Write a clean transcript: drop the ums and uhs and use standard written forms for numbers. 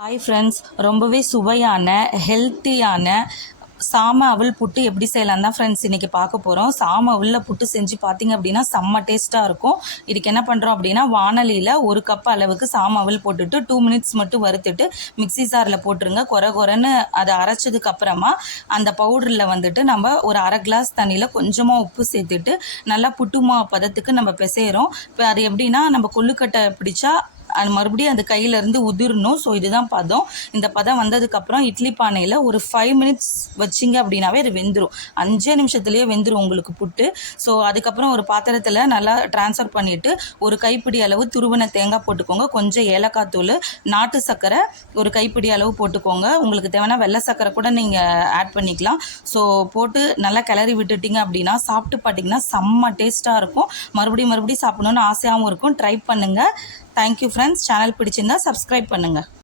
Hi friends, ரொம்பவே சுவையான ஹெல்த்தியான சாம அவல் புட்டு எப்படி செய்யலாம் தான் ஃப்ரெண்ட்ஸ் இன்றைக்கி பார்க்க போகிறோம். சாம அவலில் புட்டு செஞ்சு பார்த்தீங்க அப்படின்னா செம்ம டேஸ்ட்டாக இருக்கும். இதுக்கு என்ன பண்ணுறோம் அப்படின்னா, வானலியில் 1 கப் அளவுக்கு சாம அவல் போட்டுட்டு 2 மினிட்ஸ் மட்டும் வறுத்துட்டு மிக்ஸி ஜாரில் போட்டுருங்க. குறைன்னு அதை அரைச்சதுக்கு அப்புறமா அந்த பவுடரில் வந்துட்டு நம்ம ஒரு 1/2 கிளாஸ் தண்ணியில் கொஞ்சமாக உப்பு சேர்த்துட்டு நல்லா புட்டுமா பதத்துக்கு நம்ம பிசைகிறோம். இப்போ அது எப்படின்னா, நம்ம கொள்ளுக்கட்டை பிடிச்சா அது மறுபடியும் அந்த கையிலேருந்து உதிரணும். ஸோ இதுதான் பதம். இந்த பதம் வந்ததுக்கப்புறம் இட்லி பானையில் ஒரு 5 மினிட்ஸ் வச்சிங்க அப்படின்னாவே அது வெந்துடும். 5 நிமிஷத்துலேயே வெந்துடும் உங்களுக்கு புட்டு. ஸோ அதுக்கப்புறம் ஒரு பாத்திரத்தில் நல்லா ட்ரான்ஸ்ஃபர் பண்ணிவிட்டு ஒரு கைப்பிடி அளவு துருவன தேங்காய் போட்டுக்கோங்க. கொஞ்சம் ஏலக்காய் தூள், நாட்டு சர்க்கரை ஒரு கைப்பிடி அளவு போட்டுக்கோங்க. உங்களுக்கு தேவைன்னா வெள்ளை சர்க்கரை கூட நீங்கள் ஆட் பண்ணிக்கலாம். ஸோ போட்டு நல்லா கிளறி விட்டுட்டிங்க அப்படின்னா சாப்பிட்டு பார்த்தீங்கன்னா செம்ம டேஸ்ட்டாக இருக்கும். மறுபடியும் சாப்பிடணுன்னு ஆசையாகவும் இருக்கும். ட்ரை பண்ணுங்கள். Thank you friends. சேனல் பிடிச்சிருந்தா சப்ஸ்கிரைப் பண்ணுங்கள்.